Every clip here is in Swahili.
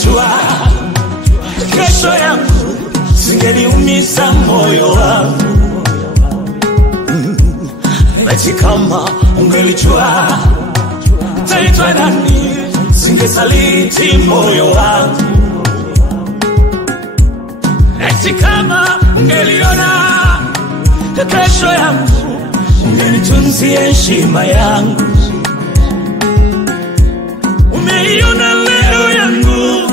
ungelijua kesho yangu, singeliumiza moyo wangu. Eti kama ungelijua taitwa nani, singesaliti moyo wangu. Eti kama ungeliona kesho yangu, ungelitunzia heshima yangu. Umeiona leo yangu,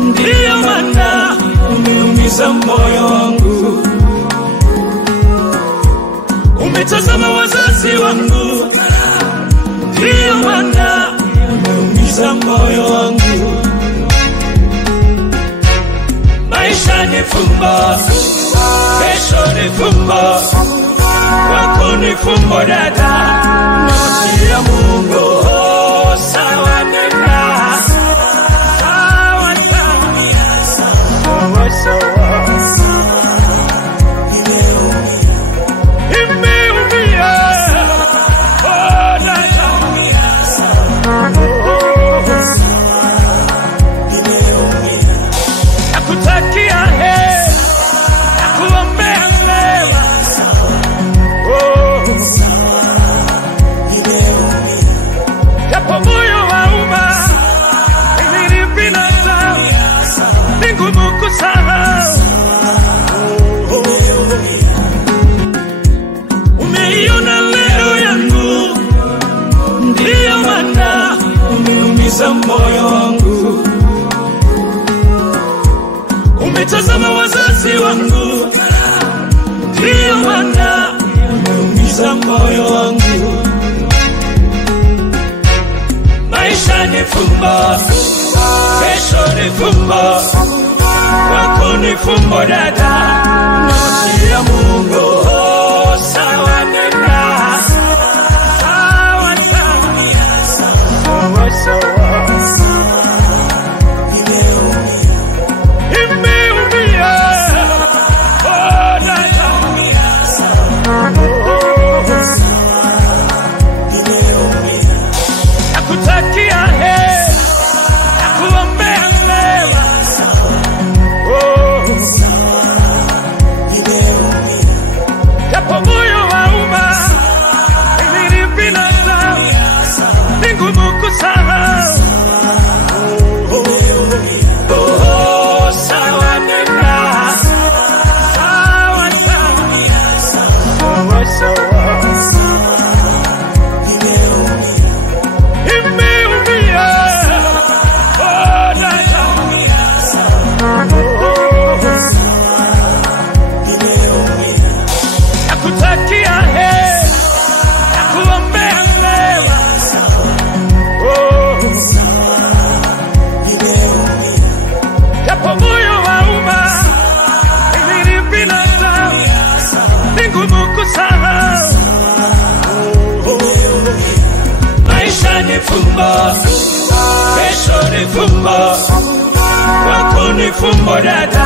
ndiyo maana umeumiza moyo wangu. Umetazama wazazi wangu, ndiyo maana umeumiza moyo wangu. Maisha ni fumbo, kesho ni fumbo, wako ni fumbo dada, nafsi ya Mungu. Sawa nena, sawa sawa, sawa imeumia, oh dada, nakutakia heri, nakuombea mema, japo moyo wauma, mimi ni binadamu, ni ngumu kusahau. Umeiona leo yangu, ndiyo maana umeumiza moyo wangu. Umetazama wazazi wangu, ndiyo maana umeumiza moyo wangu. Maisha ni fumbo, kesho ni fumbo, wako ni fumbo dada, nafsi ya Mungu. Sawa nena, sawa sawa, sawa imeumia, oh dada, nakutakia heri, nakuombea mema, japo moyo wauma, mimi ni binadamu, ni ngumu kusahau. Sawa nena, sawa sawa, sawa imeumia, oh dada, nakutakia heri, nakuombea mema, japo moyo wauma, mimi ni binadamu, ni ngumu kusahau. Maisha ni fumbo, kesho ni fumbo, wako ni fumbo dada,